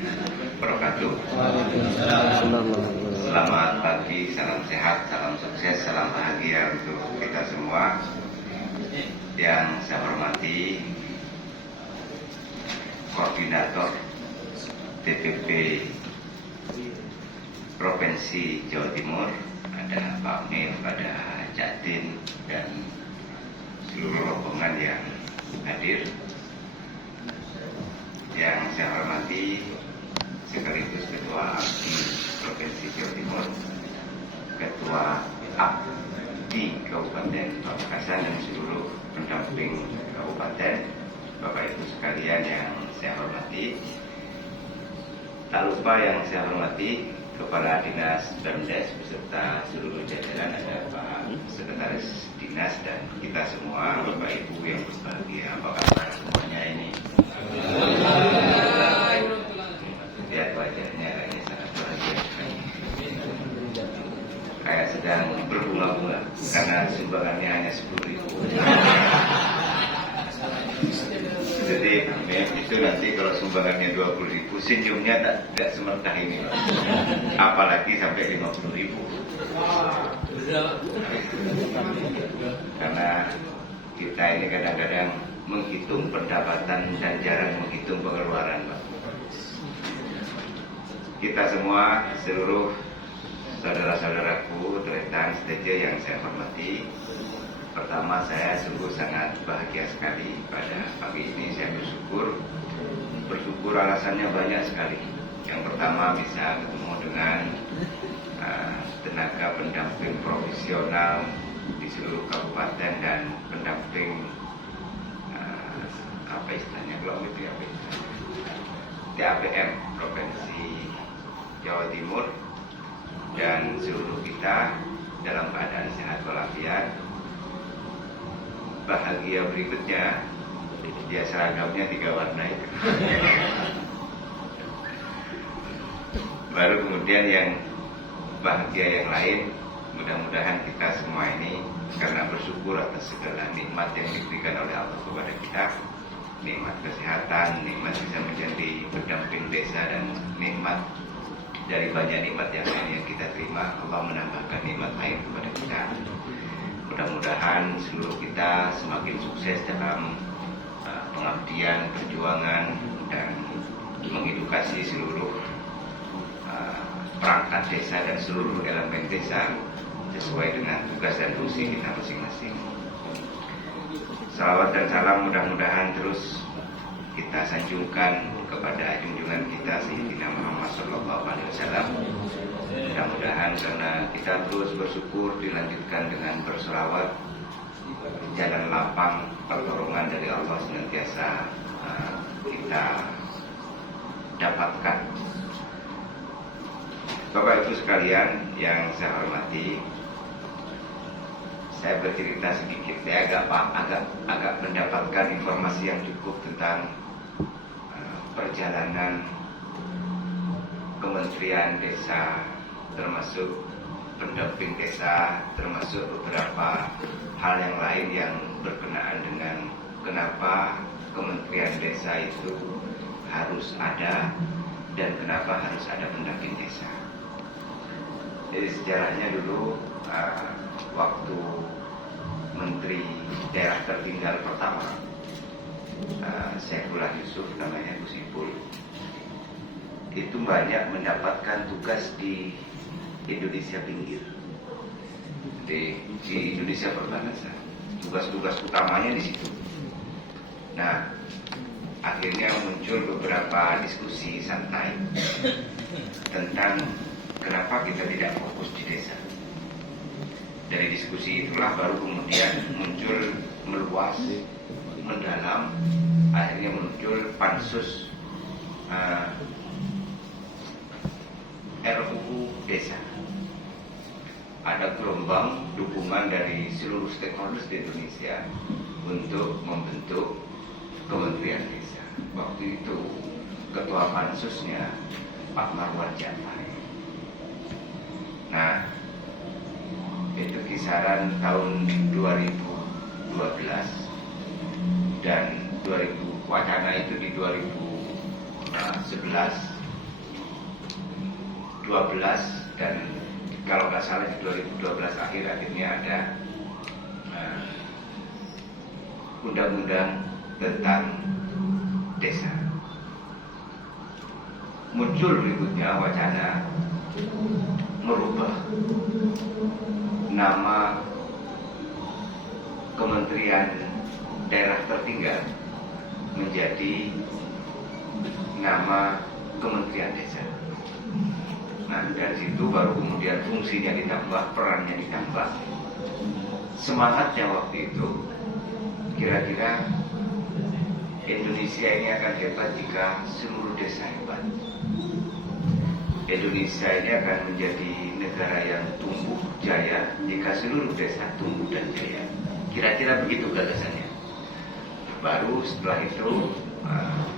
wabarakatuh. Selamat pagi, salam sehat, salam sukses, salam bahagia untuk kita semua. Yang saya hormati Koordinator DPP Provinsi Jawa Timur, ada Pak Mil, ada Jatin, dan seluruh rombongan yang hadir. Yang saya hormati sekaligus Ketua APDI Provinsi Jawa Timur, Ketua APDI Kabupaten Pamekasan, dan seluruh pendamping kabupaten, Bapak Ibu sekalian yang saya hormati. Tak lupa yang saya hormati Kepala Dinas Pemdes beserta seluruh jajaran, ada Pak Sekretaris Dinas dan kita semua, Bapak Ibu yang berbahagia. Apa kabar semuanya ini? Lihat wajahnya kayaknya sangat bahagia, kayak sedang berbunga-bunga karena sumbangannya hanya 10.000. Jadi itu nanti kalau sumbangannya 20.000, senyumnya tak semertah ini, apalagi sampai 50.000. Karena kita ini kadang-kadang menghitung pendapatan dan jarang menghitung pengeluaran, Pak. Kita semua, seluruh saudara-saudaraku Tretan Seteja yang saya hormati, pertama saya sungguh sangat bahagia sekali pada pagi ini. Saya bersyukur alasannya banyak sekali. Yang pertama bisa ketemu dengan tenaga pendamping profesional di seluruh kabupaten dan pendamping apa istilahnya kalau itu ya, TAPM Provinsi Jawa Timur, dan seluruh kita dalam keadaan sehat walafiat. Bahagia berikutnya, dia seragamnya 3 warna itu. Baru kemudian yang bahagia yang lain, mudah-mudahan kita semua ini karena bersyukur atas segala nikmat yang diberikan oleh Allah kepada kita, nikmat kesehatan, nikmat bisa menjadi pendamping desa, dan nikmat dari banyak nikmat yang lain yang kita terima, Allah menambahkan nikmat lain kepada kita. Mudah-mudahan seluruh kita semakin sukses dalam pengabdian, perjuangan, dan mengedukasi seluruh perangkat desa dan seluruh elemen desa sesuai dengan tugas dan fungsi kita masing-masing. Salawat dan salam mudah-mudahan terus kita sanjungkan kepada junjungan kita Sayyidina Muhammad SAW. Mudah-mudahan karena kita terus bersyukur dilanjutkan dengan berselawat, jalan lapang pertolongan dari Allah senantiasa kita dapatkan. Bapak Ibu sekalian yang saya hormati, saya bercerita sedikit. Saya agak mendapatkan informasi yang cukup tentang perjalanan Kementerian Desa, termasuk pendamping desa, termasuk beberapa hal yang lain yang berkenaan dengan kenapa Kementerian Desa itu harus ada dan kenapa harus ada pendamping desa. Jadi sejarahnya dulu waktu Menteri Daerah Tertinggal pertama, Saifullah Yusuf namanya, Gus Ipul, itu banyak mendapatkan tugas di Indonesia pinggir, di Indonesia perbatasan. Tugas-tugas utamanya di situ. Nah, akhirnya muncul beberapa diskusi santai tentang kenapa kita tidak fokus di desa. Dari diskusi itulah baru kemudian muncul, meluas, mendalam, akhirnya muncul pansus RUU Desa. Ada gelombang dukungan dari seluruh stakeholders di Indonesia untuk membentuk Kementerian Desa. Waktu itu ketua pansusnya Pak Marwan Jafar. Nah, itu kisaran tahun 2012 dan 2000, wacana itu di 2011 dan kalau nggak salah di 2012 akhirnya ada undang-undang tentang desa. Muncul berikutnya wacana merubah nama Kementerian Daerah Tertinggal menjadi nama Kementerian Desa. Nah, dari situ baru kemudian fungsinya ditambah, perannya ditambah. Semangatnya waktu itu, kira-kira Indonesia ini akan hebat jika seluruh desa hebat. Indonesia ini akan menjadi negara yang tumbuh jaya jika seluruh desa tumbuh dan jaya. Kira-kira begitu gagasannya. Baru setelah itu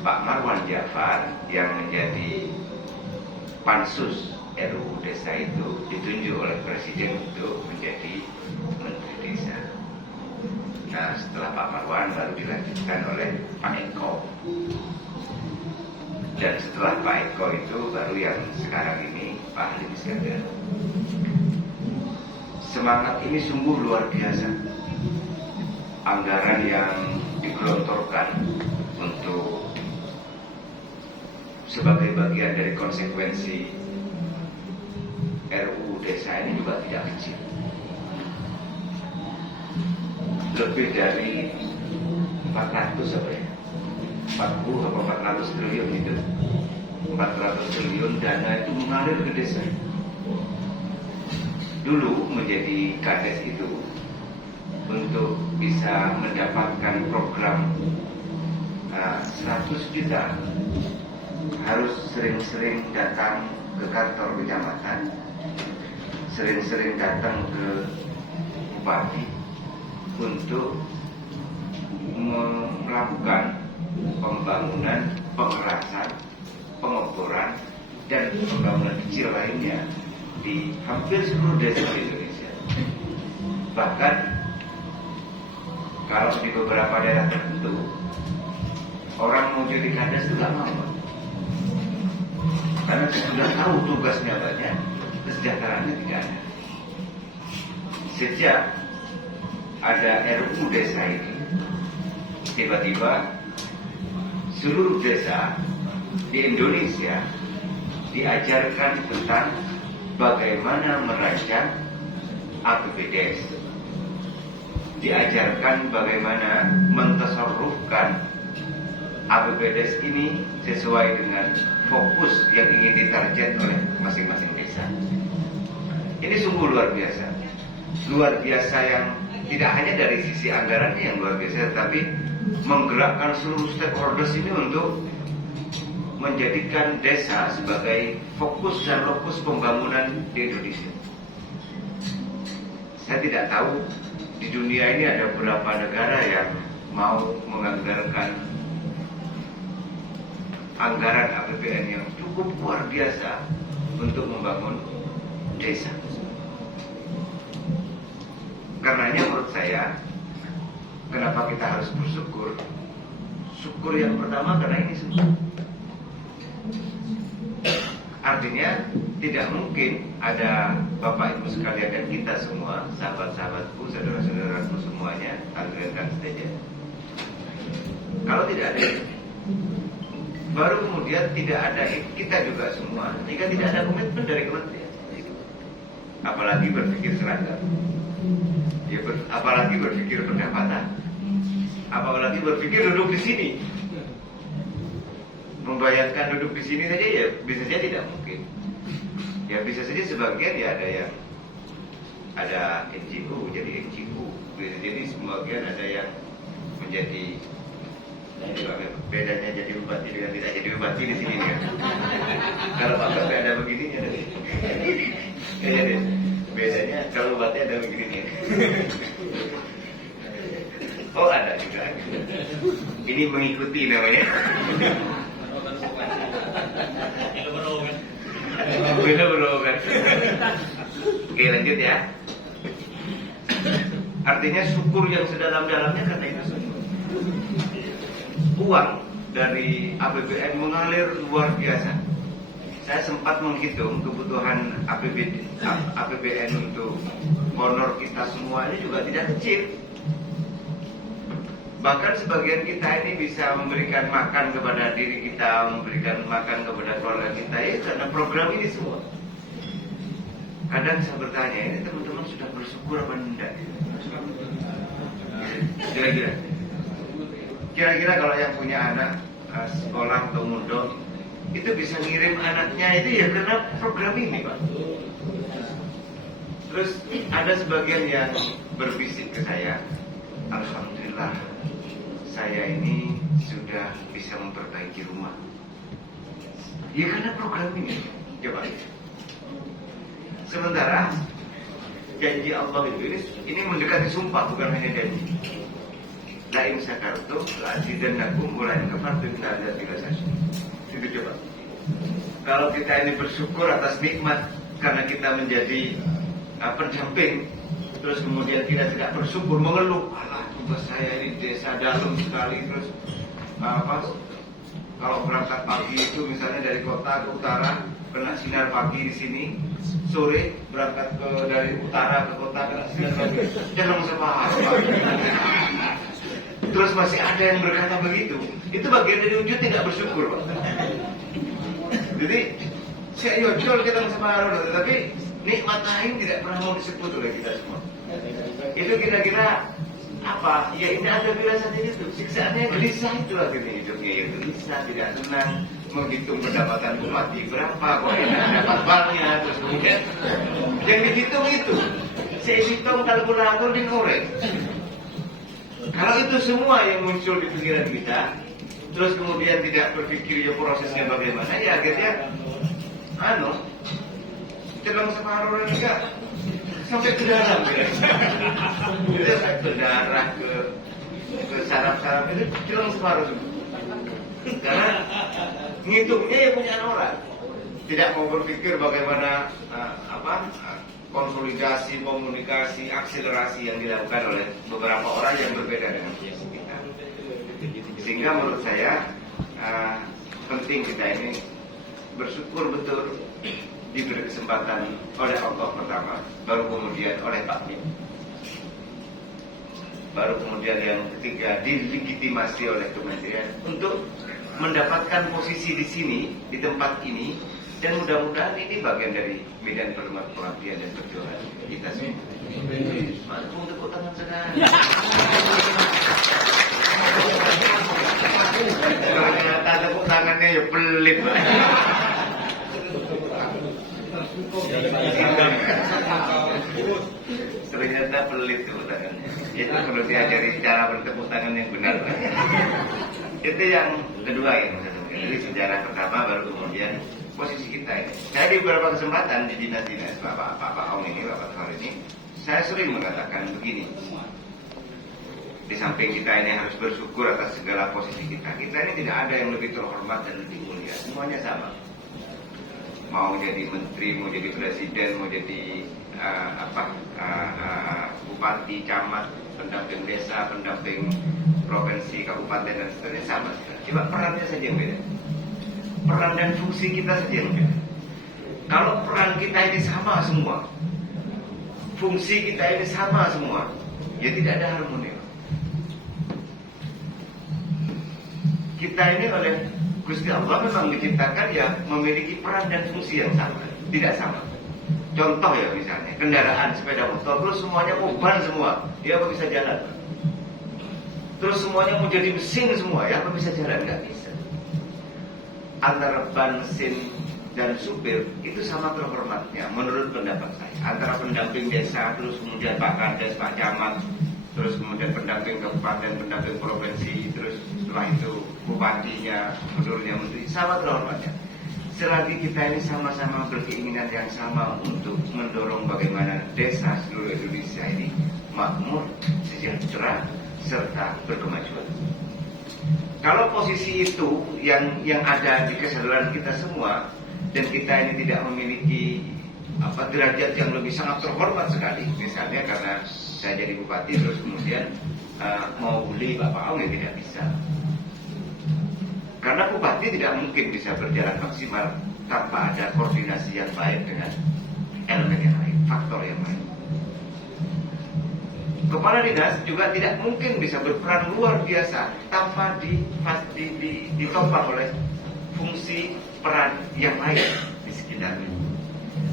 Pak Marwan Jafar yang menjadi pansus RUU Desa itu ditunjuk oleh Presiden untuk menjadi Menteri Desa. Nah, setelah Pak Marwan baru dilanjutkan oleh Pak Eko. Dan setelah Pak Eko itu baru yang sekarang ini Pak Halim Iskandar. Semangat ini sungguh luar biasa. Anggaran yang digelontorkan untuk sebagai bagian dari konsekuensi RUU Desa ini juga tidak kecil. Lebih dari 400 apa ya? 40 atau 400 triliun itu. 400 triliun dana itu mengalir ke desa. Dulu menjadi kades itu untuk bisa mendapatkan program 100 juta harus sering-sering datang ke kantor kecamatan, sering-sering datang ke bupati untuk melakukan pembangunan, pengerasan, pengeboran, dan pembangunan kecil lainnya di hampir seluruh desa di Indonesia. Bahkan kalau di beberapa daerah tertentu orang mau jadi kades itu gak mau, karena sudah tahu tugasnya banyak, kesejahteraannya tidak ada. Sejak ada RUU Desa ini, tiba-tiba seluruh desa di Indonesia diajarkan tentang bagaimana merancang APBDes, diajarkan bagaimana mentasarrufkan APBDes ini sesuai dengan fokus yang ingin ditarget oleh masing-masing desa. Ini sungguh luar biasa. Luar biasa yang tidak hanya dari sisi anggarannya yang luar biasa, tetapi menggerakkan seluruh stakeholders ini untuk menjadikan desa sebagai fokus dan lokus pembangunan di Indonesia. Saya tidak tahu di dunia ini ada berapa negara yang mau menganggarkan anggaran APBN yang cukup luar biasa untuk membangun desa. Karenanya menurut saya, kenapa kita harus bersyukur? Syukur yang pertama karena ini semua. Artinya tidak mungkin ada Bapak Ibu sekalian dan kita semua, sahabat-sahabatku, saudara-saudaraku semuanya, anggarkan saja. Kalau tidak ada ini, baru kemudian tidak ada kita juga semua, jika tidak ada komitmen dari kementerian, apalagi berpikir seragam, ya apalagi berpikir pendapatan, apalagi berpikir duduk di sini. Membayangkan duduk di sini saja ya bisa saja tidak mungkin. Ya bisa saja sebagian ya ada NGO jadi NGO, bisa jadi sebagian ada yang menjadi bedanya jadi bupati dengan tidak jadi bupati di sini kan. Kalau Pak Bupati ada begininya tadi. Ya deh. Bedanya kalau bupati ada begininya. Oh ada juga. Ini mengikuti namanya. Bener-bener. Oke lanjut ya. Artinya syukur yang sedalam-dalamnya karena itu semua. Uang dari APBN mengalir luar biasa. saya sempat menghitung kebutuhan APBN untuk honor kita semua ini juga tidak kecil. Bahkan sebagian kita ini bisa memberikan makan kepada diri kita, memberikan makan kepada keluarga kita ya karena program ini semua. Kadang saya bertanya, ini teman-teman sudah bersyukur apa enggak? Kira-kira kalau yang punya anak sekolah atau mondok itu bisa ngirim anaknya itu ya karena program ini, Pak. Terus ada sebagian yang berbisik ke saya, alhamdulillah saya ini sudah bisa memperbaiki rumah. Ya karena program ini. Coba. Sementara janji Allah itu ini mendekati sumpah, bukan hanya janji. La in syakartum la azidannakum wa la in kafartum la azidannakum. Itu coba. Kalau kita ini bersyukur atas nikmat karena kita menjadi pendamping, terus kemudian kita tidak bersyukur, mengeluh, alah tugas saya ini desa dalam sekali, terus kalau berangkat pagi itu misalnya dari kota ke utara kena sinar pagi di sini, sore berangkat dari utara ke kota kena sinar pagi, jangan sepaham. Terus masih ada yang berkata begitu, itu bagian dari wujud tidak bersyukur, Pak. Jadi saya yojol kita sama orang, tetapi nikmat lain tidak pernah mau disebut oleh kita semua. Itu kira-kira apa? Ya ini ada firasatnya itu, siksaannya gelisah itu akhirnya hidupnya ya gelisah, tidak senang, menghitung pendapatan bupati berapa, kok enak dapat banknya, terus kemudian yang dihitung itu, saya hitung kalkulator dikorek. Kalau itu semua yang muncul di pikiran kita, terus kemudian tidak berpikir ya prosesnya bagaimana, ya akhirnya dalam separuh juga sampai ke dalam ya. Jadi sampai ke darah, ke saraf-saraf itu dalam separuh semua. Karena ngitungnya ya punya orang, tidak mau berpikir bagaimana konsolidasi, komunikasi, akselerasi yang dilakukan oleh beberapa orang yang berbeda dengan kita. Sehingga menurut saya penting kita ini bersyukur betul diberi kesempatan oleh Allah pertama, baru kemudian oleh takdir, baru kemudian yang ketiga dilegitimasi oleh kementerian untuk mendapatkan posisi di sini, di tempat ini, dan mudah-mudahan ini bagian dari medan pengabdian dan perjuangan kita semua. Mampu tepuk tangan sekarang. Ternyata tepuk tangannya ya pelit. Ternyata pelit tepuk tangannya. Itu perlu diajari cara bertepuk tangan yang benar. Itu yang kedua yang saya sampaikan. Jadi sejarah pertama baru kemudian posisi kita ini. Saya di beberapa kesempatan di dinas-dinas Bapak Om ini, Bapak Tuhan ini, saya sering mengatakan begini. Di samping kita ini harus bersyukur atas segala posisi kita. Kita ini tidak ada yang lebih terhormat dan lebih mulia. Semuanya sama. Mau jadi menteri, mau jadi presiden, mau jadi bupati, camat, pendamping desa, pendamping provinsi, kabupaten dan seterusnya sama. Cuma perannya saja yang beda. Peran dan fungsi kita saja yang beda. Kalau peran kita ini sama semua, fungsi kita ini sama semua, ya tidak ada harmoni. Kita ini oleh Gusti Allah memang diciptakan ya memiliki peran dan fungsi yang sama, tidak sama. Contoh ya misalnya kendaraan sepeda motor, terus semuanya ban semua, ya apa bisa jalan? Terus semuanya mau jadi mesin semua, ya apa bisa jalan? Nggak bisa. Antara ban, mesin dan supir itu sama terhormatnya menurut pendapat saya. Antara pendamping desa, terus kemudian Pak Kades, Pak Camat, terus kemudian pendamping kabupaten, pendamping provinsi, terus setelah itu bupatinya, menurutnya menteri, sama terhormatnya. Selagi kita ini sama-sama berkeinginan yang sama untuk mendorong bagaimana desa seluruh Indonesia ini makmur, sejahtera, serta berkemajuan. Kalau posisi itu yang ada di kesadaran kita semua, dan kita ini tidak memiliki derajat yang lebih sangat terhormat sekali, misalnya karena saya jadi bupati terus kemudian mau bully Bapak Om ya tidak bisa. Karena bupati tidak mungkin bisa berjalan maksimal tanpa ada koordinasi yang baik dengan elemen yang lain, faktor yang lain. Kepala dinas juga tidak mungkin bisa berperan luar biasa tanpa ditopang oleh fungsi peran yang lain di sekitarnya.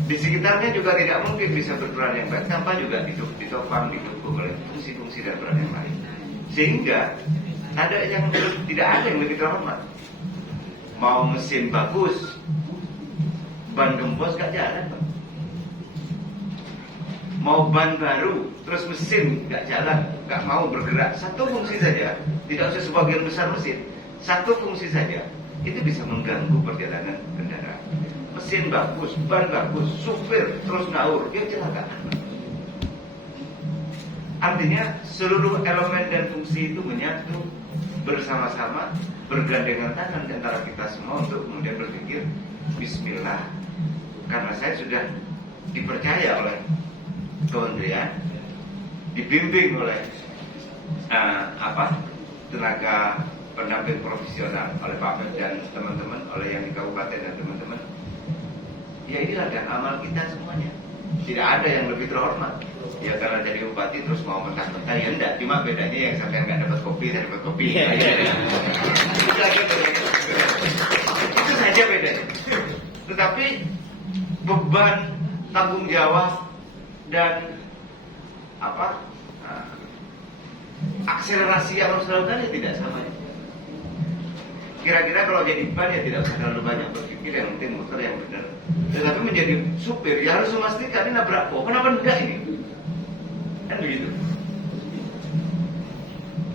Di sekitarnya juga tidak mungkin bisa berperan yang baik tanpa juga ditopang, didukung oleh fungsi-fungsi dan peran yang lain. Sehingga tidak ada yang lebih terhormat. Mau mesin bagus, ban gembos gak jalan, Pak. Mau ban baru, terus mesin gak jalan, gak mau bergerak, satu fungsi saja, tidak usah sebagian besar mesin, satu fungsi saja, itu bisa mengganggu perjalanan kendaraan. Mesin bagus, ban bagus, supir terus ngawur, dia kecelakaan. Artinya seluruh elemen dan fungsi itu menyatu bersama-sama, bergandengan tangan antara kita semua untuk kemudian berpikir bismillah, karena saya sudah dipercaya oleh kementerian, dibimbing oleh tenaga pendamping profesional, oleh Pak Med dan teman-teman, oleh yang di kabupaten dan teman-teman. Ya ini adalah amal kita semuanya. Tidak ada yang lebih terhormat. Ya karena jadi bupati terus mau mentah-mentah, ya enggak. Cuma bedanya yang sampai nggak dapat kopi, saya dapat kopi. Itu saja bedanya. Tetapi beban tanggung jawab dan akselerasi yang harus dilakukan ya tidak sama. Kira-kira kalau jadi ban ya tidak usah terlalu banyak berpikir, yang penting muter yang benar. Tetapi menjadi supir ya harus memastikan ini nabrak kok, kenapa enggak ini? Kan begitu.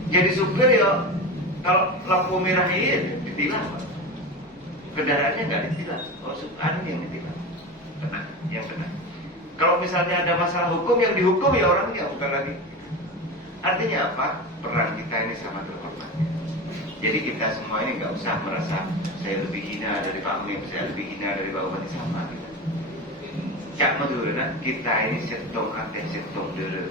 Jadi supir ya kalau lampu merah ini ditilang, Pak. Kendaraannya nggak ditilang, ada yang ditilang, yang kena. Kalau misalnya ada masalah hukum, yang dihukum ya orangnya, bukan lagi. Artinya apa? Peran kita ini sama terhormat. Jadi kita semua ini nggak usah merasa saya lebih hina dari Pak Mim, saya lebih hina dari Pak Bupati, sama kita. Cak madurna kita ini setong akeh setong dulu.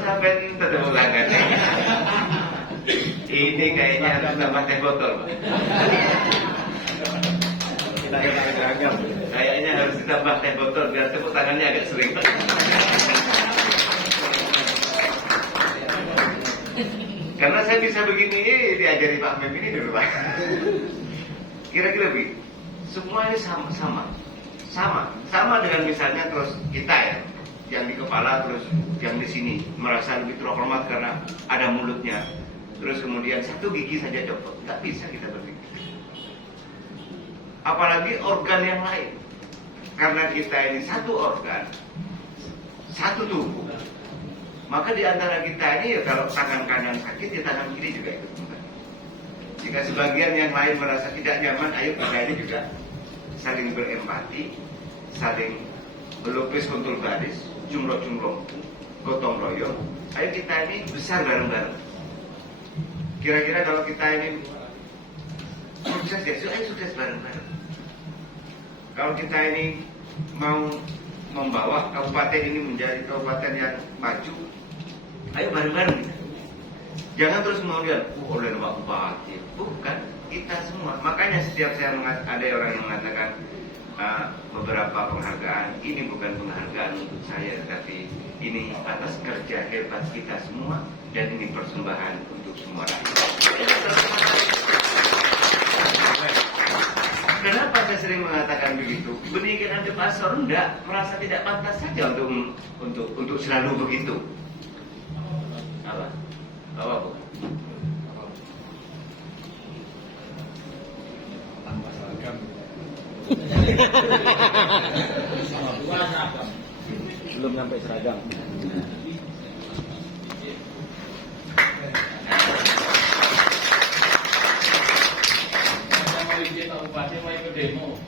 Sampai tetap ulangan. Ini kayaknya harus tambah teh botol, Pak. Kayaknya harus ditambah teh botol biar tepuk tangannya agak sering. Karena saya bisa begini, diajari Pak Mem ini dulu, Pak. Kira-kira begitu. Semua ini sama dengan misalnya terus kita ya, yang di kepala terus yang di sini merasa lebih terhormat karena ada mulutnya. Terus kemudian satu gigi saja copot, nggak bisa kita berpikir. Apalagi organ yang lain. Karena kita ini satu organ, satu tubuh. Maka di antara kita ini ya kalau tangan kanan sakit, ya tangan kiri juga ikut membantu. Jika sebagian yang lain merasa tidak nyaman, ayo kita ini juga saling berempati, saling melukis kontur baris, jumroh-jumroh, gotong royong. Ayo kita ini besar bareng-bareng. Kira-kira kalau kita ini sukses ya, ayo sukses bareng-bareng. Kalau kita ini mau membawa kabupaten ini menjadi kabupaten yang maju, ayo bareng-bareng kita. Jangan terus kemudian, oleh Pak Bupati. Bukan, kita semua. Makanya setiap saya ada orang yang mengatakan beberapa penghargaan, ini bukan penghargaan untuk saya, tapi ini atas kerja hebat kita semua, dan ini persembahan untuk semua rakyat. Kenapa saya sering mengatakan begitu? Benikan ante pasar enggak merasa tidak pantas saja untuk selalu begitu. Apa? Apa bukan? Tambah seragam. Belum sampai seragam. Bupati mau ikut demo.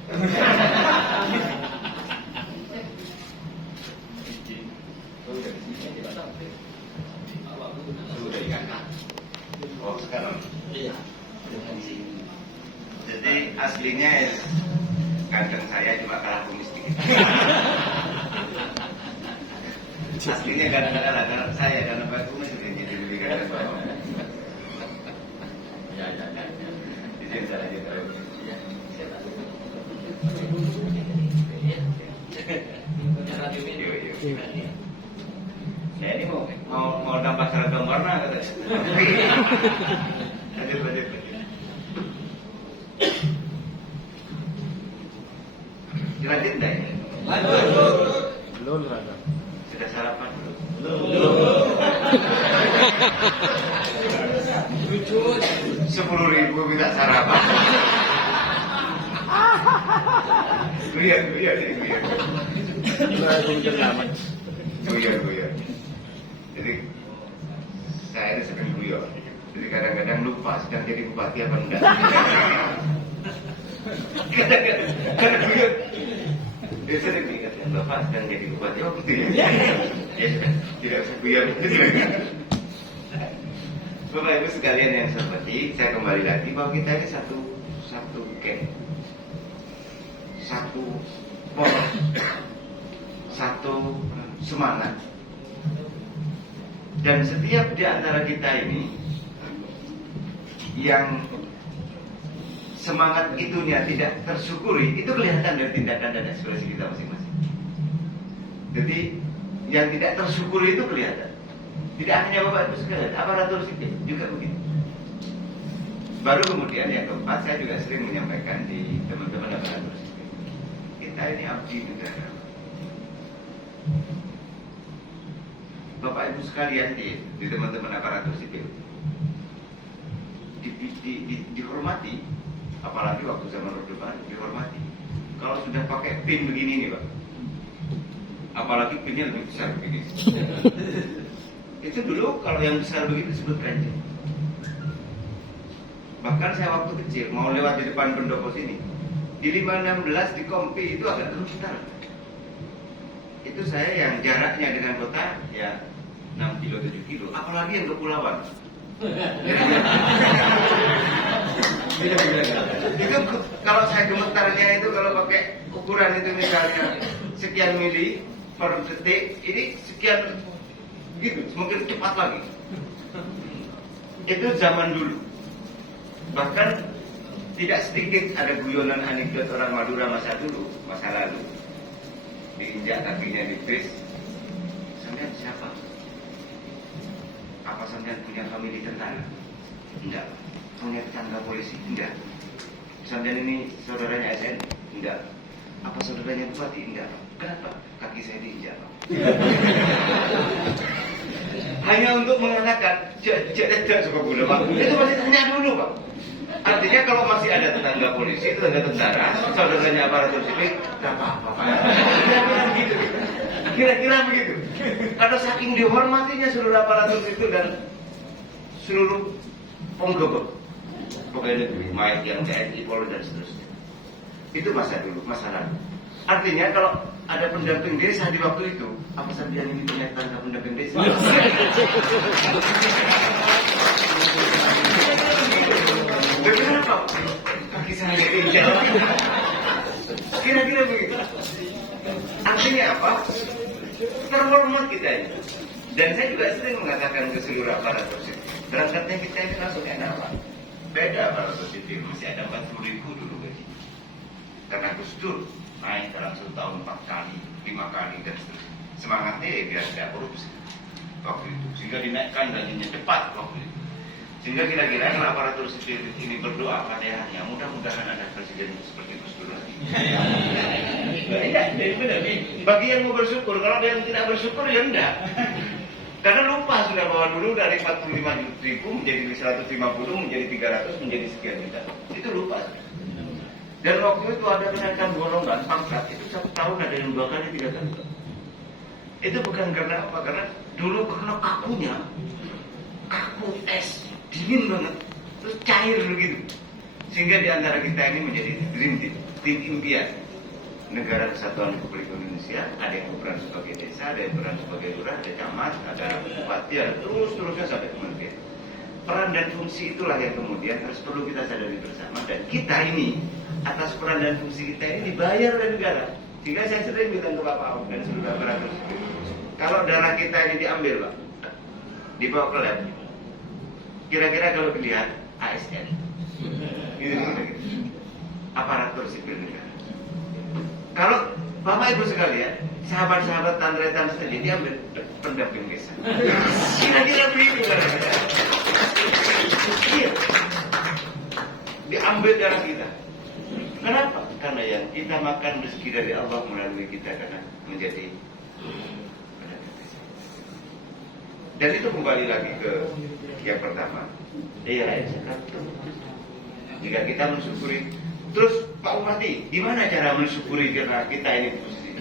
Oh sekarang. Iya. Jadi aslinya kandang saya cuma kalah kumis dikit. Aslinya kadang-kadang lah, karena saya, karena Pak Kuma sudah jadi lebih kadang bawah. Ya. Jadi saya lagi tahu. Ya, saya tahu. Yuk. Saya ini mau nambah seragam warna katanya. Lanjut. Lanjut enggak ya? Belum seragam. Sudah sarapan belum? Lucu. 10.000 minta sarapan. Guyon. Guyon. Jadi saya ini sering guyon. Jadi kadang-kadang lupa sedang jadi bupati apa enggak. Kadang guyon. Dia sering ingat ya, Bapak sedang jadi bupati. Oh gitu ya. Ya sudah, tidak usah guyon. Bapak Ibu sekalian yang saya hormati, saya kembali lagi bahwa kita ini satu geng, satu poros, satu semangat. Dan setiap di antara kita ini yang semangat itunya tidak tersyukuri, itu kelihatan dari tindakan dan ekspresi kita masing-masing. Jadi yang tidak tersyukuri itu kelihatan. Tidak hanya Bapak Ibu sekalian, aparatur sipil juga begitu. Baru kemudian yang keempat, saya juga sering menyampaikan di teman-teman aparatur sipil, kita ini abdi negara. Bapak Ibu sekalian di teman-teman aparatur sipil dihormati, apalagi waktu zaman Orde Baru dihormati. Kalau sudah pakai pin begini nih Pak, apalagi pinnya lebih besar begini. Itu dulu kalau yang besar begitu disebut ranger. Bahkan saya waktu kecil mau lewat di depan pendopo sini, di 516 di Kompi itu agak terus sekitar. Itu saya yang jaraknya dengan kota ya 6 kilo 7 kilo, apalagi yang kepulauan. Itu kalau saya gemetarnya itu kalau pakai ukuran itu misalnya sekian mili per detik, ini sekian gitu, mungkin cepat lagi. Itu zaman dulu. Bahkan tidak sedikit ada guyonan anekdot orang Madura masa lalu. Diinjak kakinya di bis. Sampean siapa? Apa sampean punya famili tentara? Enggak. Punya tetangga polisi? Enggak. Sampean ini saudaranya SN? Enggak. Apa saudaranya bupati? Enggak. Kenapa? Kaki saya diinjak. Hanya untuk mengatakan tidak suka gula Pak. Itu masih tanya dulu Pak. Artinya kalau masih ada tetangga polisi, tetangga tentara, saudaranya aparatur sipil, tidak apa-apa Pak. Kira-kira begitu. Karena saking dihormatinya seluruh aparatur sipil dan seluruh penggeber pegawai negeri, baik yang TNI, Polri dan seterusnya. Itu masa dulu, masa lalu. Artinya kalau ada pendamping desa di waktu itu, apa saja ini punya tanda pendamping desa? Kenapa? Kaki saya diinjak. Kira-kira begitu. Artinya apa? Terhormat kita ini. Dan saya juga sering mengatakan ke seluruh aparatur sipil, berangkatnya kita ini langsung enak Pak. Beda aparatur sipil, masih ada 40.000 dulu gaji. Karena Gus Dur naik dalam 1 tahun 4 kali, 5 kali dan seterusnya. Semangatnya ya biar tidak korupsi waktu itu, sehingga dinaikkan gajinya cepat waktu itu. Sehingga kira-kira kalau aparatur sipil ini berdoa padanya, mudah-mudahan ada presiden seperti Gus Dur lagi. Jadi benar. Bagi yang mau bersyukur, kalau ada yang tidak bersyukur ya enggak. Karena lupa sudah bahwa dulu dari 45.000 menjadi 150, menjadi 300, menjadi sekian juta. Itu lupa. Dan waktu itu ada kenaikan golongan pangkat, itu 1 tahun ada yang 2 kali, 3 kali. Itu bukan karena apa? Karena dulu karena kaku es, dingin banget, terus cair begitu. Sehingga di antara kita ini menjadi dream team, tim impian. Negara Kesatuan Republik Indonesia, ada yang berperan sebagai desa, ada yang berperan sebagai lurah, ada camat, ada bupati, ada terus-terusnya sampai kementerian. Peran dan fungsi itulah yang kemudian harus perlu kita sadari bersama, dan kita ini atas peran dan fungsi kita ini dibayar oleh negara. Sehingga saya sering bilang ke Bapak Ahok dan seluruh aparatur sipil, Kalau darah kita ini diambil, Pak, dibawa ke lab, kira-kira kalau dilihat ASN, ini aparatur sipil negara. Kalau Bapak Ibu sekalian, sahabat-sahabat tantretan saja diambil pendamping desa. Kira-kira begitu kan? Iya. Diambil darah kita. Kenapa? Karena yang kita makan rezeki dari Allah melalui kita karena menjadi pendamping desa. Dan itu kembali lagi ke yang pertama. Iya, jika kita mensyukuri. Terus Pak Bupati, gimana cara mensyukuri karena kita ini posisi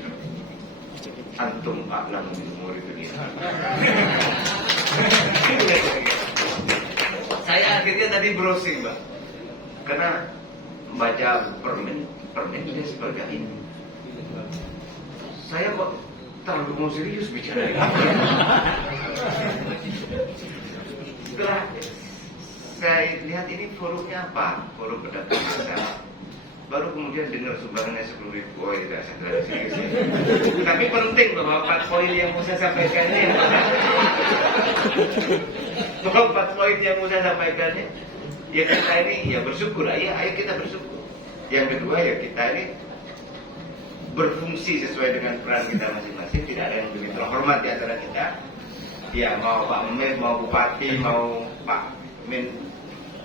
antum a'lam bil umuri dunia. Saya akhirnya tadi browsing, Mbak, karena baca permen dia sebagai ini. Saya kok terlalu mau serius bicara ini. Setelah saya lihat ini forumnya apa? Forum pendamping desa. Baru kemudian dengar sumbangannya 10.000. Oh, tidak saya serius. Tapi penting bahwa 4 poin yang mau saya sampaikan ini. Bahwa 4 poin yang mau saya sampaikan ini, ya kita ini ya bersyukur. Ya, ayo kita bersyukur. Yang kedua ya kita ini berfungsi sesuai dengan peran kita masing-masing. Tidak ada yang lebih terhormat di antara kita. Ya mau Pak Memir, mau Bupati, mau Pak Min.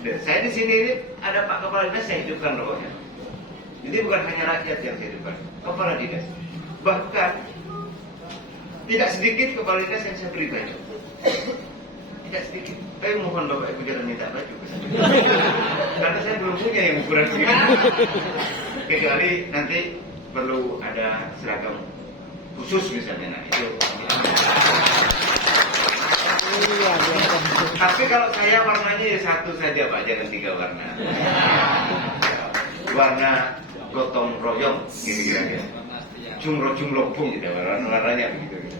Saya di sini ini ada Pak Kepala Dinas, saya hidupkan rohnya. Jadi bukan hanya rakyat yang saya hidupkan, Kepala Dinas. Bahkan tidak sedikit Kepala Dinas yang saya beri baju. Tidak sedikit. Tapi mohon Bapak Ibu jangan minta baju ke saya. Karena saya belum punya yang ukuran segitu. Kecuali nanti perlu ada seragam khusus misalnya. Nah itu. Tapi kalau saya warnanya ya satu saja Pak, jangan 3 warna. Warna gotong royong, kira-kira. Jumro-jumlopung gitu, warnanya begitu.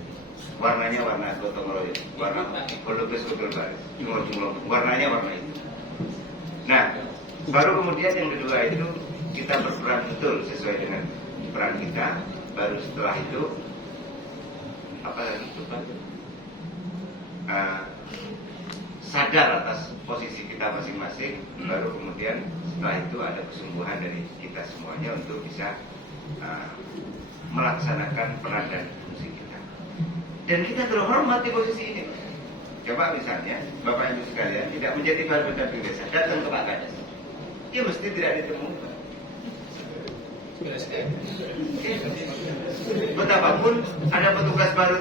Warnanya warna gotong royong, warna kolobes kotor baris, jumro-jumlopung. Warnanya warna itu. Nah, baru kemudian yang kedua itu kita berperan betul sesuai dengan peran kita. Baru setelah itu apa lagi itu Pak? Sadar atas posisi kita masing-masing, baru kemudian setelah itu ada kesungguhan dari kita semuanya untuk bisa melaksanakan peran dan fungsi kita. Dan kita terhormat di posisi ini. Coba misalnya Bapak Ibu sekalian tidak menjadi bahan pendamping desa, datang ke Pak Kades, dia mesti tidak ditemukan. Betapapun ada petugas baru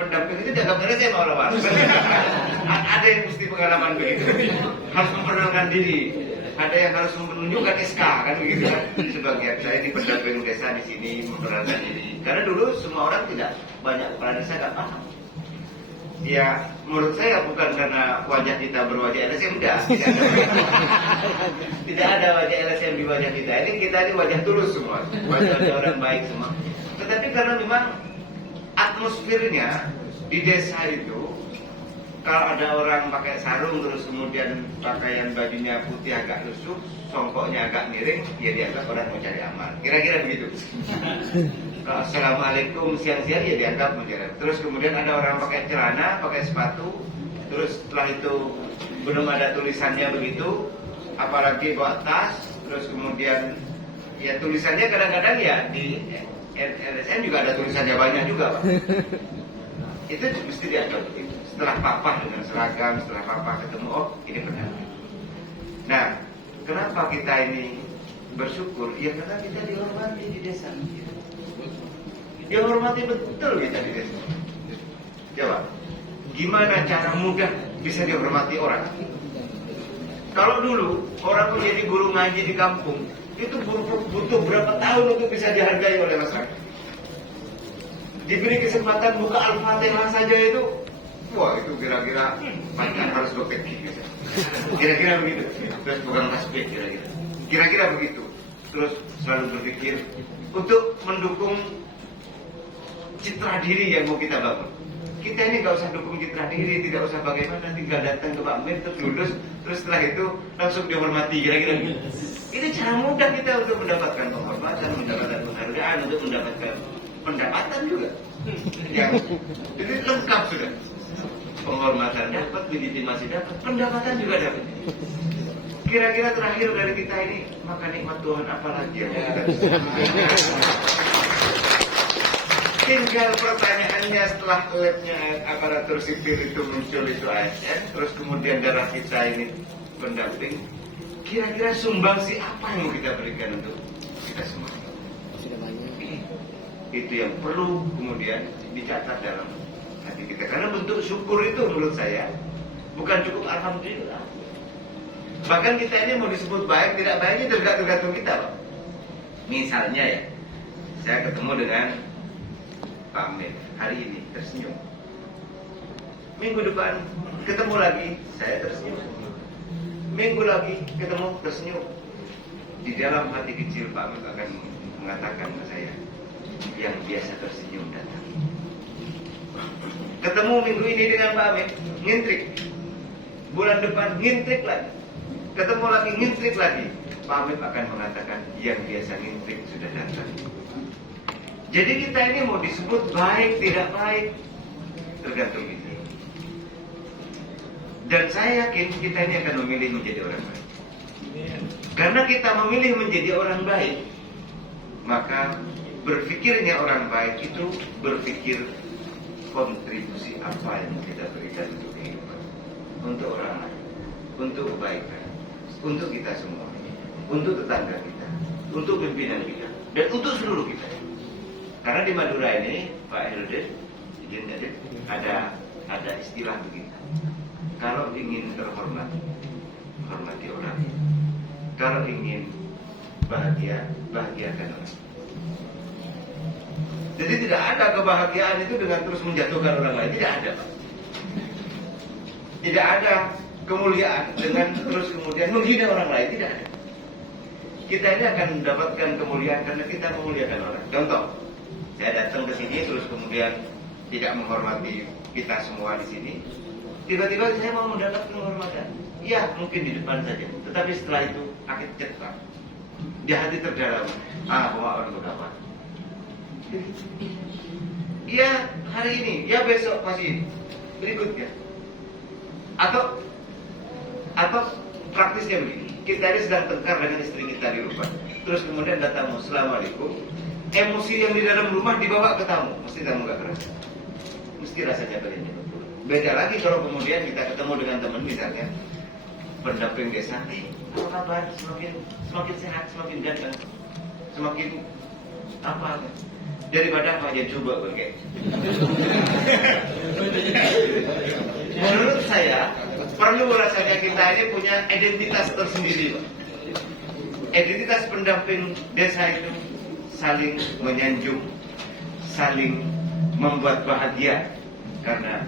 pendamping itu dianggap saya mau lawan. Ada yang mesti pengalaman begitu, harus memperkenalkan diri. Ada yang harus menunjukkan SK kan begitu kan. Sebagian saya di pendamping desa di sini memperkenalkan diri. Karena dulu semua orang tidak banyak kepala desa nggak paham. Ya menurut saya bukan karena wajah kita berwajah LSM, tidak ada wajah LSM di wajah kita. Kita ini wajah tulus semua, wajah orang baik semua. Tetapi karena memang atmosfernya di desa itu, kalau ada orang pakai sarung terus kemudian pakaian bajunya putih agak lusuh, songkoknya agak miring, ya dianggap orang mau cari aman. Kira-kira begitu. Kalau Assalamualaikum siang-siang ya dianggap mencari. Terus kemudian ada orang pakai celana, pakai sepatu, terus setelah itu belum ada tulisannya begitu, apalagi bawa tas, terus kemudian ya tulisannya kadang-kadang ya di LSM juga ada tulisannya banyak juga Pak. Itu mesti dianggap begitu. Setelah papa dengan seragam, setelah papa ketemu, oh ini benar. Nah, kenapa kita ini bersyukur? Ya karena kita dihormati di desa. Dihormati betul kita di desa. Coba, gimana cara mudah bisa dihormati orang? Kalau dulu orang menjadi guru ngaji di kampung, itu butuh berapa tahun untuk bisa dihargai oleh masyarakat. Diberi kesempatan buka Al-Fatihah saja itu, wah itu kira-kira panjang harus dokter gitu. Kira-kira begitu. Terus bukan tasbih kira-kira begitu. Terus selalu berpikir untuk mendukung citra diri yang mau kita bangun. Kita ini gak usah dukung citra diri, tidak usah bagaimana, tinggal datang ke Pak Mir terus lulus, terus setelah itu langsung dihormati, kira-kira begitu. Ini cara mudah kita untuk mendapatkan penghormatan, mendapatkan penghargaan, untuk mendapatkan pendapatan juga. Yang jadi lengkap sudah. Penghormatan dapat, legitimasi dapat, pendapatan juga dapat. Kira-kira terakhir dari kita ini, maka nikmat Tuhan apa lagi yang kita bisa? Tinggal pertanyaannya setelah labnya aparatur sipil itu muncul itu ASN, terus kemudian darah kita ini pendamping, kira-kira sumbangsi apa yang mau kita berikan untuk kita semua? Sudah banyak. Itu yang perlu kemudian dicatat dalam hati kita. Karena bentuk syukur itu menurut saya bukan cukup alhamdulillah. Bahkan kita ini mau disebut baik tidak baiknya tergantung kita, Pak. Misalnya ya, saya ketemu dengan Pak Amir hari ini tersenyum. Minggu depan ketemu lagi saya tersenyum. Minggu lagi ketemu tersenyum. Di dalam hati kecil Pak Amir akan mengatakan ke saya, yang biasa tersenyum datang. Ketemu minggu ini dengan Pak Amir, ngintrik. Bulan depan ngintrik lagi. Ketemu lagi, ngintrik lagi. Pak Amir akan mengatakan, yang biasa ngintrik sudah datang. Jadi kita ini mau disebut baik, tidak baik, tergantung kita. Dan saya yakin kita ini akan memilih menjadi orang baik. Karena kita memilih menjadi orang baik, maka berpikirnya orang baik itu berpikir kontribusi apa yang kita berikan untuk kehidupan, untuk orang lain, untuk kebaikan, untuk kita semua, untuk tetangga kita, untuk pimpinan kita, dan untuk seluruh kita. Karena di Madura ini, Pak Hilde, izin tadi, ada istilah begitu. Kalau ingin terhormat, hormati orang. Kalau ingin bahagia, bahagiakan orang. Jadi tidak ada kebahagiaan itu dengan terus menjatuhkan orang lain. Tidak ada, Pak. Tidak ada kemuliaan dengan terus kemudian menghina orang lain. Tidak ada. Kita ini akan mendapatkan kemuliaan karena kita memuliakan orang. Contoh, saya datang ke sini terus kemudian tidak menghormati kita semua di sini. Tiba-tiba saya mau mendapat penghormatan. Ya, mungkin di depan saja. Tetapi setelah itu akan cepat. Di hati terdalam, pemahaman berapa? Ya hari ini, ya besok masih berikutnya. Atau praktisnya begini, kita ini sedang tengkar dengan istri kita di rumah. Terus kemudian datang, Assalamualaikum. Emosi yang di dalam rumah dibawa ke tamu, mesti tamu gak kerasa. Mesti rasanya kalian. Beda lagi kalau kemudian kita ketemu dengan teman misalnya pendamping desa, apa kabar? Semakin sehat, semakin ganteng, semakin apa? Daripada apa aja coba pakai. Menurut saya perlu rasanya kita ini punya identitas tersendiri, Pak. Identitas pendamping desa itu saling menyanjung, saling membuat bahagia karena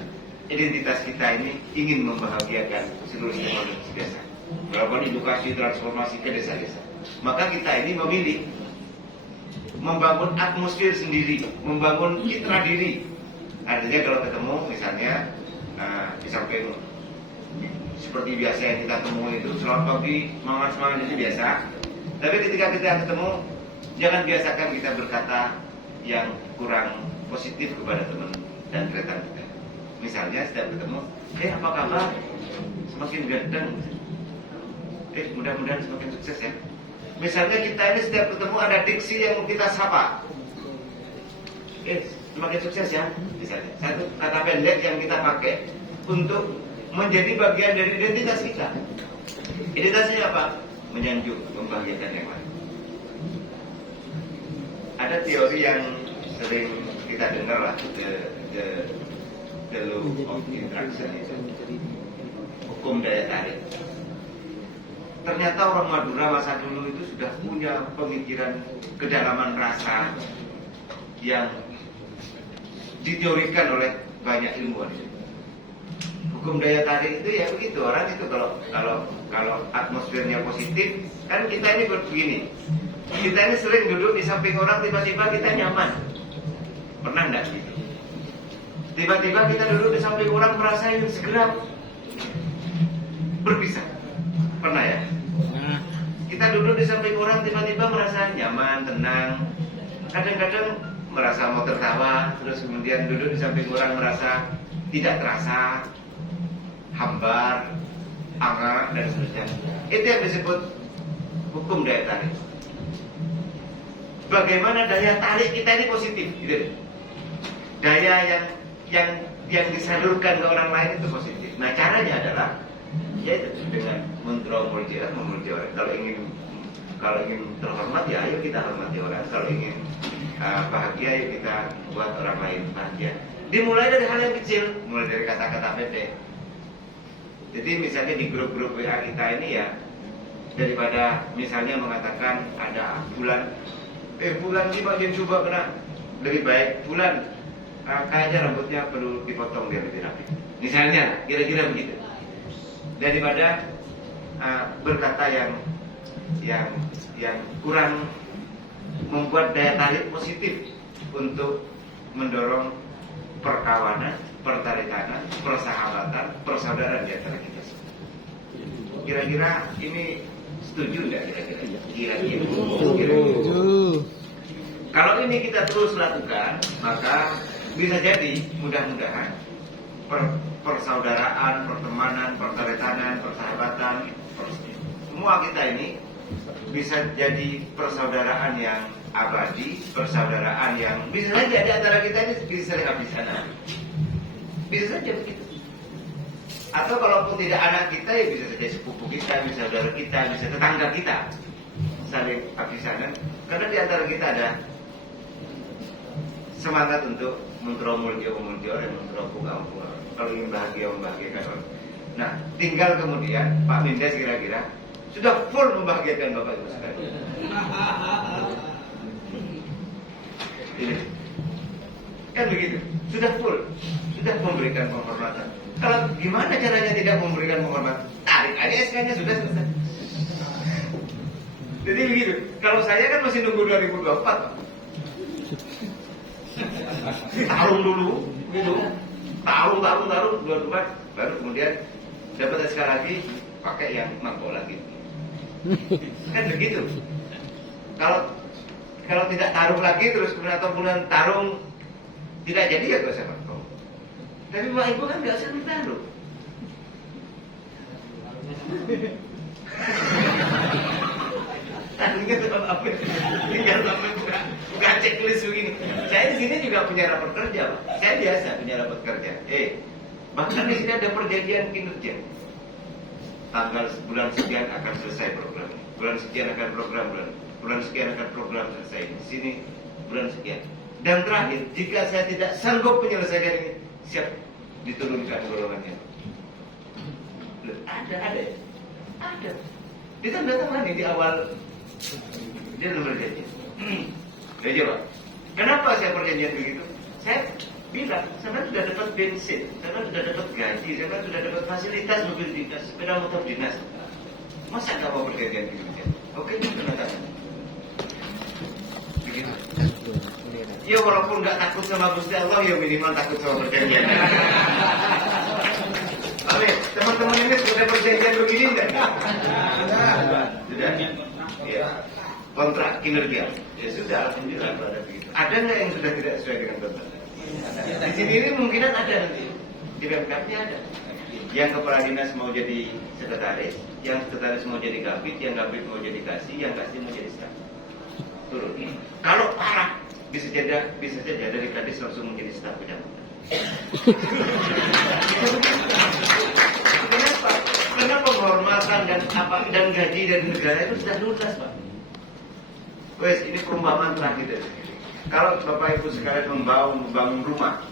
identitas kita ini ingin membahagiakan seluruh stakeholder desa. Melakukan edukasi transformasi ke desa-desa. Maka kita ini memilih membangun atmosfer sendiri, membangun citra diri. Artinya kalau ketemu misalnya di samping seperti biasa yang kita temui itu selamat pagi, semangat itu biasa. Tapi ketika kita ketemu, jangan biasakan kita berkata yang kurang positif kepada teman dan rekan kita. Misalnya setiap ketemu, apa kabar? Semakin ganteng. Mudah-mudahan semakin sukses ya. Misalnya kita ini setiap ketemu ada diksi yang kita sapa. Semakin sukses ya. Misalnya satu kata pendek yang kita pakai untuk menjadi bagian dari identitas kita. Identitasnya apa? Menyanjung, membahagiakan yang lain. Ada teori yang sering kita dengar lah, the law of attraction itu, hukum daya tarik. Ternyata orang Madura masa dulu itu sudah punya pemikiran kedalaman rasa yang diteorikan oleh banyak ilmuwan. Hukum daya tarik itu ya begitu, orang itu kalau atmosfernya positif, kan kita ini begini. Kita ini sering duduk di samping orang, tiba-tiba kita nyaman. Pernah enggak gitu? Tiba-tiba kita duduk di samping orang merasa ingin segera berpisah. Pernah ya? Kita duduk di samping orang tiba-tiba merasa nyaman, tenang. Kadang-kadang merasa mau tertawa, terus kemudian duduk di samping orang merasa tidak terasa, hambar, angah, dan seterusnya. Itu yang disebut hukum daya tarik. Bagaimana daya tarik kita ini positif, gitu. Daya yang disalurkan ke orang lain itu positif. Nah, caranya adalah yaitu dengan mundro muljiah, memuji orang. Kalau ingin terhormat, ya ayo kita hormati orang. Kalau ingin bahagia, ayo kita buat orang lain bahagia. Dimulai dari hal yang kecil, mulai dari kata-kata pendek. Jadi misalnya di grup-grup WA kita ini ya, daripada misalnya mengatakan ada bulan ini Pak Jen coba kena, lebih baik bulan kayaknya rambutnya perlu dipotong biar lebih rapi. Misalnya, kira-kira begitu. Daripada berkata yang kurang membuat daya tarik positif untuk mendorong perkawanan, pertarikanan, persahabatan, persaudaraan di antara kita. Kira-kira ini setuju nggak kira-kira? Kira-kira. Kalau ini kita terus lakukan, maka bisa jadi mudah-mudahan persaudaraan, pertemanan, pertarikanan, persahabatan, semua kita ini bisa jadi persaudaraan yang abadi, persaudaraan yang bisa saja di antara kita ini bisa saling habisanan. Bisa saja begitu. Atau kalaupun tidak anak kita, ya bisa saja sepupu kita, bisa saudara kita, bisa tetangga kita saling habisanan. Karena di antara kita ada semangat untuk memuljo orang, membuka. Kalau ingin bahagia, membahagiakan orang. Nah, tinggal kemudian Pak Mindes kira-kira sudah full membahagiakan Bapak Ibu sekalian. Ini kan begitu, sudah full, sudah memberikan penghormatan. Kalau gimana caranya tidak memberikan penghormatan? Tarik aja SK-nya, sudah selesai. Jadi begitu. Kalau saya kan masih nunggu 2024, Pak. Tarung dulu, gitu. Tarung 2024, baru kemudian dapat SK lagi, pakai yang mangkok lagi. Kan begitu. Kalau tidak tarung lagi terus kemudian atau bulan tarung tidak jadi, ya gak usah mangkok. Tapi Bapak Ibu kan gak usah tarung. Tinggal sampai buka checklist begini. Saya di sini juga punya rapat kerja, Pak. Saya biasa punya rapat kerja. Bahkan di sini ada perjanjian kinerja. Tanggal bulan sekian akan selesai program. Bulan sekian akan program bulan sekian akan program selesai. Di sini bulan sekian. Dan terakhir, jika saya tidak sanggup menyelesaikan ini, siap diturunkan golongannya. Ada. Ditandatangani di awal dia berjanji. Jadi Pak, kenapa saya perjanjian begitu? Saya bilang, saya sudah dapat bensin, saya sudah dapat gaji, saya sudah dapat fasilitas mobil dinas, sepeda motor dinas. Masa nggak mau perjanjian begitu? Oke, ditandatangani. Begitu. Ya walaupun nggak takut sama Gusti Allah, ya minimal takut sama perjanjian. Oke, teman-teman ini sudah perjanjian begini enggak? Sudah. Ya. Kontrak kinerja. Ya sudah, alhamdulillah ada begitu. Ada nggak yang sudah tidak sesuai dengan kontrak? Di sini ini mungkinan ada nanti. Di website-nya ada. Yang kepala dinas mau jadi sekretaris, yang sekretaris mau jadi kabit, yang kabit mau jadi kasih, yang kasih mau jadi staf. Turun. Kalau parah, bisa saja dari kadis langsung menjadi staf pejabat. Kenapa? Karena penghormatan dan gaji dari negara itu sudah lunas, Pak. Wes, ini perumpamaan terakhir. Kalau Bapak Ibu sekalian membangun rumah.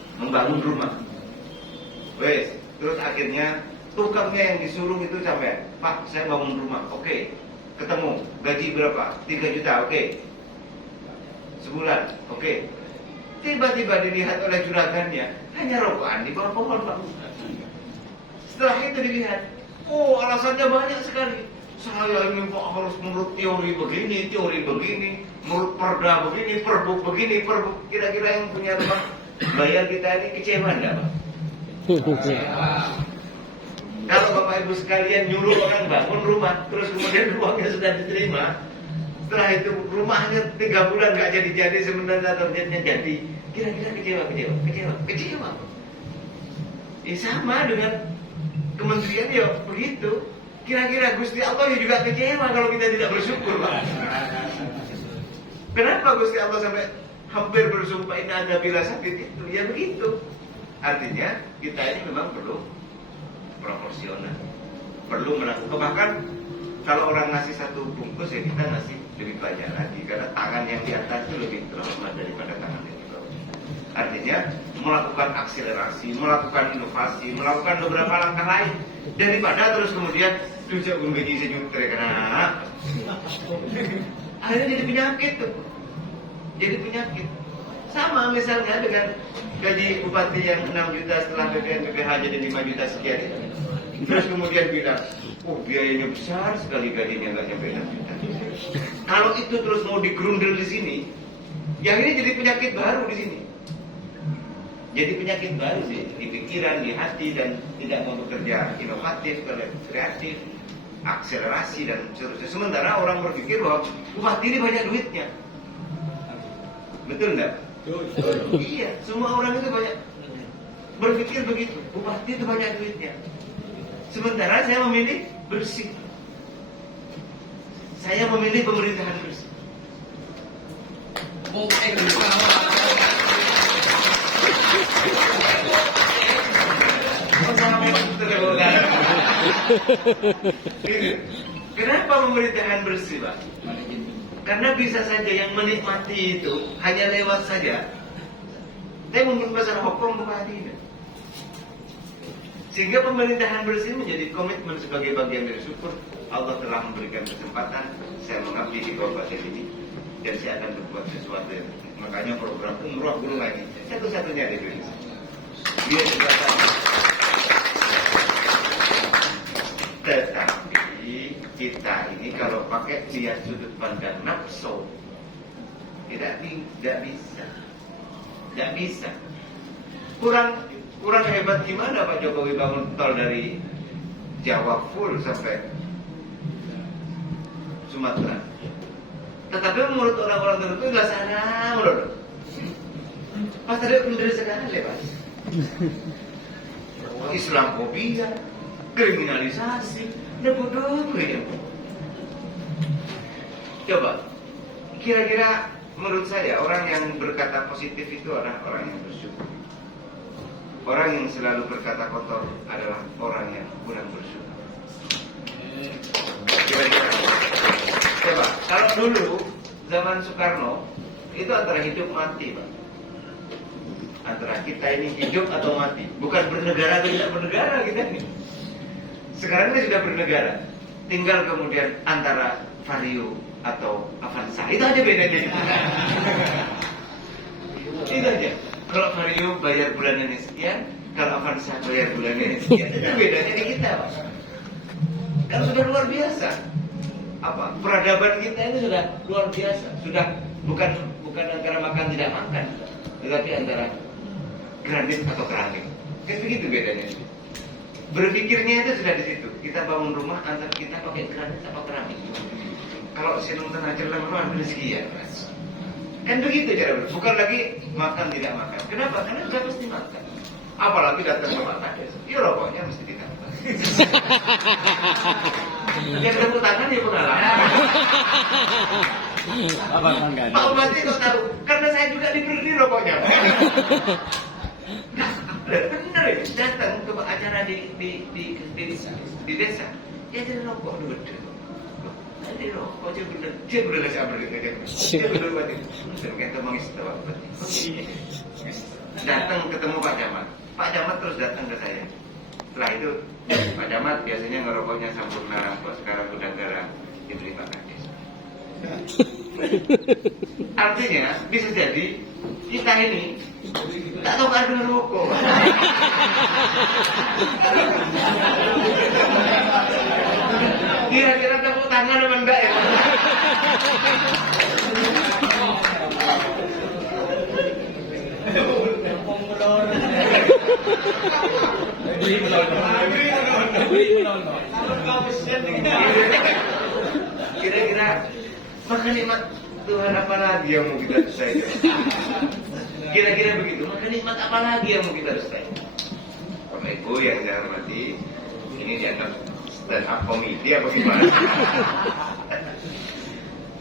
Wes, terus akhirnya tukangnya yang disuruh itu sampai, Pak, saya bangun rumah. Oke. Ketemu, gaji berapa? 3 juta, oke. Sebulan, oke. Tiba-tiba dilihat oleh juragannya, hanya rokokan di bawah pohon, Pak. Setelah itu dilihat, alasannya banyak sekali. Saya ini Pak harus menurut teori begini, menurut perda begini, perbuk begini, kira-kira yang punya rumah bayar kita ini kecewa enggak, Pak? Kalau Bapak Ibu sekalian nyuruh orang bangun rumah, terus kemudian uangnya sudah diterima, Setelah itu rumahnya 3 bulan nggak jadi, sementara targetnya jadi. Kira-kira kecewa. Sama dengan kementerian ya begitu. Kira-kira Gusti Allah ya juga kecewa kalau kita tidak bersyukur, Pak. Kenapa Gusti Allah sampai hampir bersumpah ini ada bila sakit itu? Ya begitu. Artinya kita ini memang perlu proporsional, perlu melakukan. Bahkan kalau orang ngasih 1 bungkus ya kita ngasih lebih banyak lagi, karena tangan yang di atas itu lebih terhormat daripada tangan yang di bawah. Artinya melakukan akselerasi, melakukan inovasi, melakukan beberapa langkah lain daripada terus kemudian dujak gaji sejuta karena akhirnya jadi penyakit tuh. Jadi penyakit. Sama misalnya dengan gaji bupati yang 6 juta setelah BPH jadi 5 juta sekian itu. Terus kemudian bilang, oh biayanya besar sekali, gajinya nggak nyampe 6 juta. Kalau itu terus mau digerundel di sini, yang ini jadi penyakit baru di sini. Jadi penyakit baru di pikiran, di hati, dan tidak mau bekerja inovatif, kreatif, akselerasi dan seterusnya. Sementara orang berpikir bahwa bupati ini banyak duitnya. Betul enggak? Iya, semua orang itu banyak berpikir begitu. Bupati itu banyak duitnya. Sementara saya memilih bersih. Saya memilih pemerintahan bersih. Kenapa pemerintahan bersih, Pak? Karena bisa saja yang menikmati itu hanya lewat saja. Tapi menurut masalah hukum bupati ini. Sehingga pemerintahan bersih menjadi komitmen sebagai bagian dari syukur Allah telah memberikan kesempatan saya mengabdi di kabupaten ini dan saya akan berbuat sesuatu yang makanya program umroh gunung lagi satu-satunya di Indonesia. Dia juga tetapi kita ini kalau pakai lihat sudut pandang nafsu tidak bisa. Kurang hebat gimana Pak Jokowi bangun tol dari Jawa full sampai Sumatera. Tetapi menurut orang-orang tertentu adalah sana menurut. Pas tadi dari sekarang lepas. Islamofobia, kriminalisasi, bodoh ya. Coba, kira-kira menurut saya orang yang berkata positif itu adalah orang yang bersyukur. Orang yang selalu berkata kotor adalah orang yang kurang bersyukur. Coba, kalau dulu zaman Soekarno itu antara hidup mati, Pak. Antara kita ini hidup atau mati, bukan bernegara atau tidak bernegara kita ini. Sekarang kita sudah bernegara, tinggal kemudian antara Vario atau Avanza. Itu aja bedanya. Itu aja. Kalau Vario bayar bulanannya sekian, kalau Avanza bayar bulanannya sekian, itu bedanya di kita, Pak. Kan sudah luar biasa. Apa? Peradaban kita ini sudah luar biasa. Sudah bukan antara makan tidak makan, tetapi antara granit atau keramik. Kan begitu bedanya. Berpikirnya itu sudah di situ. Kita bangun rumah antara kita pakai granit atau keramik. Kalau saya nonton aja lah rezeki ya, Mas. Kan begitu cara berpikir. Bukan lagi makan tidak makan. Kenapa? Karena kita mesti makan. Apalagi datang ke Pak Kades. Ya rokoknya mesti ditambah. Yang tepuk tangan ya pengalaman. Pak Bupati kok tahu? Karena saya juga diberi rokoknya. Nah, benar ya. Datang ke acara di desa. Ya jadi rokok dulu. Jadi rokok dia benar nggak sabar gitu. Dia benar banget. Ternyata mengistimewa. Datang ketemu Pak Camat. Pak Camat terus datang ke saya. Setelah itu Pak Camat biasanya ngerokoknya Sampurna, kok sekarang udah garam diberi Pak Kades. Artinya bisa jadi kita ini tak tahu kan dengan rokok. Kira-kira tepuk tangan apa enggak ya? Kira-kira Maka nikmat Tuhan apa lagi yang mau kita selesai? Kira-kira begitu. Maka nikmat apa lagi yang mau kita selesai? Bapak Ibu yang saya hormati, ini dianggap stand up comedy apa gimana?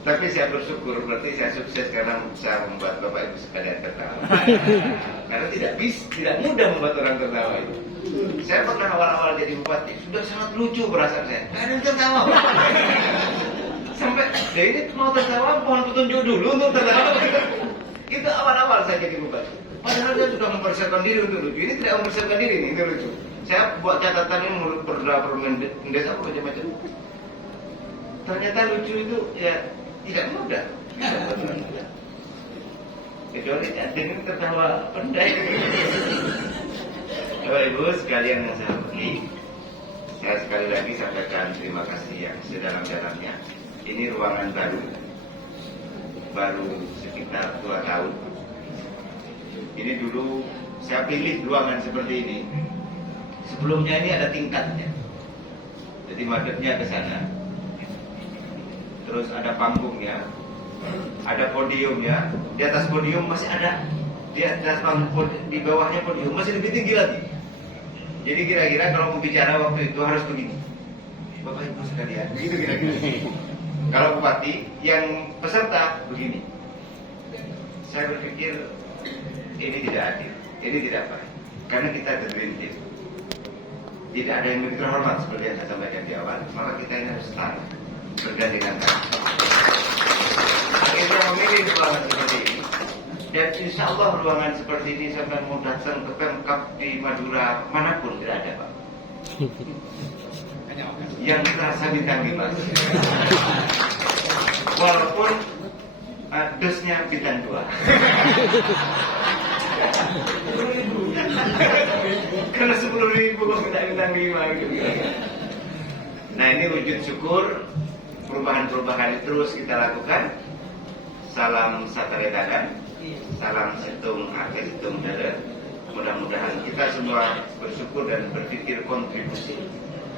Tapi saya bersyukur, berarti saya sukses karena saya membuat Bapak Ibu sekalian tertawa. Karena tidak mudah membuat orang tertawa itu. Saya pernah awal-awal jadi bupati, sudah sangat lucu perasaan saya. Gak ada yang tertawa. Sampai, ini mau tertawa, mohon petunjuk dulu untuk tertawa. Itu awal-awal saya jadi bupati. Padahal saya sudah mempersiapkan diri untuk lucu. Ini tidak mempersiapkan diri nih, itu lucu. Saya buat catatan ini mulut berda desa apa macam-macam. Ternyata lucu itu ya tidak mudah. Kecuali ada yang tertawa pendek. Bapak Ibu sekalian yang saya hormati, saya sekali lagi sampaikan terima kasih yang sedalam-dalamnya. Ini ruangan baru sekitar 2 tahun. Ini dulu saya pilih ruangan seperti ini. Sebelumnya ini ada tingkatnya, jadi madepnya ke sana. Terus ada panggungnya, ada podiumnya. Di atas podium masih ada, di atas panggung, di bawahnya podium masih lebih tinggi lagi. Jadi kira-kira kalau mau bicara waktu itu harus begini, Bapak Ibu sekalian, begitu kira-kira. Kalau bupati yang peserta begini. Saya berpikir ini tidak adil, ini tidak baik, karena kita the dream team. Tidak ada yang lebih terhormat seperti yang saya sampaikan di awal, maka kita ini harus start bergandengan tangan. Kita memilih ruangan seperti ini, dan insya Allah ruangan seperti ini sampai mau datang ke Pemkab di Madura manapun tidak ada, Pak. Yang terasa bintang 5. Walaupun dosnya bintang 2. Karena 10.000 kok minta bintang 5 gitu. Nah, ini wujud syukur. Perubahan-perubahan terus kita lakukan. Salam sataredakan, salam situng ake situng dada. Mudah-mudahan kita semua bersyukur dan berpikir kontribusi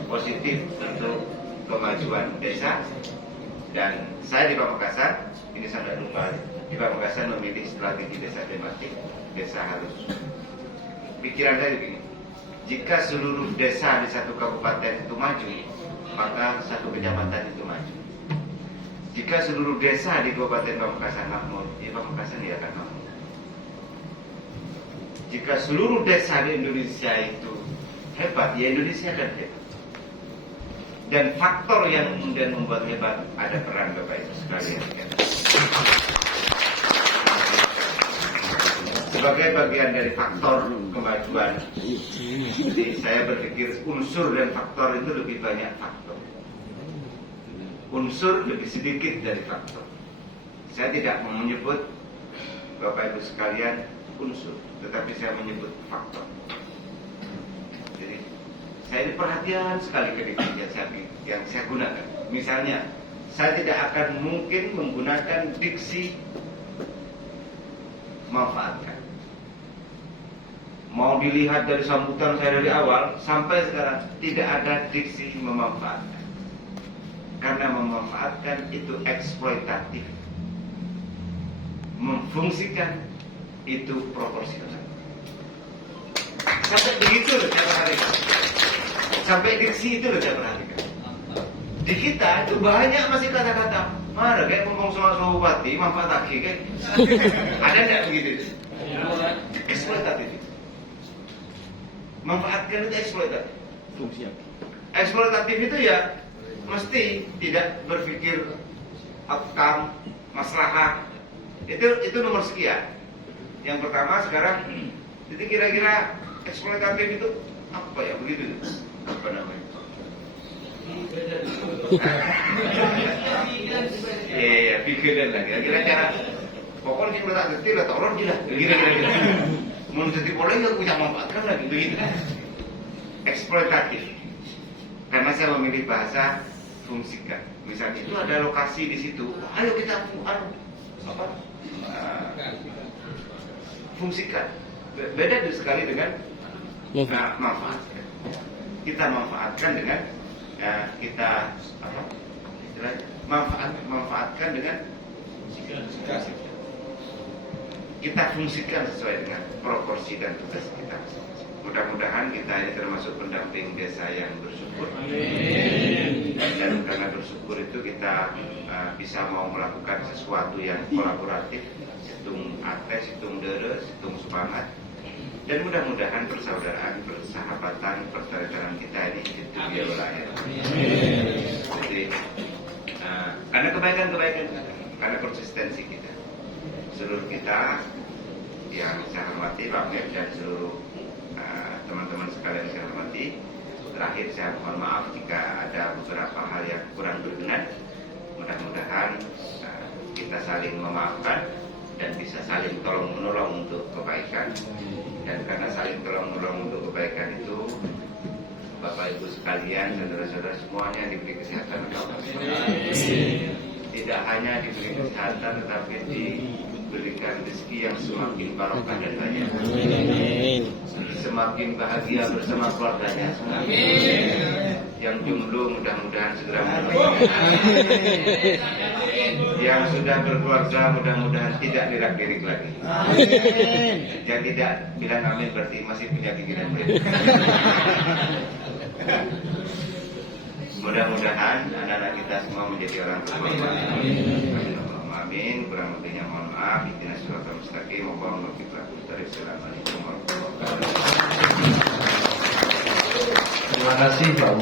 positif untuk kemajuan desa. Dan saya di Pamekasan, ini sampai lupa, di Pamekasan memilih strategi desa tematik. Desa harus, pikiran saya begini, jika seluruh desa di satu kabupaten itu maju, maka satu kecamatan itu maju. Jika seluruh desa di Kabupaten Pamekasan makmur, ya Pamekasan dia akan makmur. Jika seluruh desa di Indonesia itu hebat, ya Indonesia akan hebat. Dan faktor yang kemudian membuat hebat ada peran Bapak Ibu sekalian. Sebagai bagian dari faktor kemajuan, jadi saya berpikir unsur dan faktor itu lebih banyak faktor. Unsur lebih sedikit dari faktor. Saya tidak menyebut Bapak Ibu sekalian unsur, tetapi saya menyebut faktor. Jadi saya ini perhatian sekali ke diksi yang saya gunakan. Misalnya, saya tidak akan mungkin menggunakan diksi memanfaatkan. Mau dilihat dari sambutan saya dari awal sampai sekarang tidak ada diksi memanfaatkan. Karena memanfaatkan itu eksploitatif. Memfungsikan itu proporsional. Sampai begitu loh saya perhatikan. Sampai diksi itu loh saya perhatikan. Di kita itu banyak masih kata-kata marah kayak ngomong sama bupati manfaat lagi kayak ada enggak begitu? Eksploitatif. Manfaatkan itu eksploitatif. Fungsi apa? Eksploitatif itu ya mesti tidak berpikir outcome, maslahat. Itu nomor sekian. Yang pertama sekarang, jadi kira-kira eksploitatif itu apa ya begitu? Apa namanya? Iya, pikiran lagi. Kira-kira pokoknya kita tak ngerti lah, tolong je lah. Kira-kira. Mau jadi boleh nggak punya manfaatkan lagi begitu? Eksploitatif. Karena saya memilih bahasa fungsikan. Misalnya itu ada lokasi di situ, ayo kita fungsikan. Beda sekali dengan manfaatkan. Kita manfaatkan dengan kita istilahnya manfaatkan dengan kita fungsikan sesuai dengan proporsi dan tugas kita. Mudah-mudahan kita ini termasuk pendamping desa yang bersyukur. Dan karena bersyukur itu kita bisa mau melakukan sesuatu yang kolaboratif, situng ate, situng dere, situng semangat. Dan mudah-mudahan persaudaraan, persahabatan, pertemanan kita ini itu dia wilayah. Jadi karena kebaikan-kebaikan kita, karena konsistensi kita, seluruh kita yang saya hormati Pak Mir dan seluruh teman-teman sekalian saya hormati. Terakhir saya mohon maaf jika ada beberapa hal yang kurang berkenan. Mudah-mudahan kita saling memaafkan dan bisa saling tolong menolong untuk kebaikan. Dan karena saling tolong menolong untuk kebaikan itu, Bapak Ibu sekalian, saudara-saudara semuanya diberi kesehatan oleh Allah. Tidak hanya diberi kesehatan, tetapi diberikan rezeki yang semakin barokah dan banyak. Semakin bahagia bersama keluarganya. Yang jomblo mudah-mudahan segera menikah. Yang sudah berkeluarga mudah-mudahan tidak lirak-lirik lagi. Yang tidak bilang amin berarti masih punya keinginan berikut. Mudah-mudahan anak-anak kita semua menjadi orang berkorban. Amin. Kurang lebihnya mohon maaf. Ihdinas siratal mustaqim. Assalamualaikum warahmatullahi wabarakatuh. Terima kasih Pak.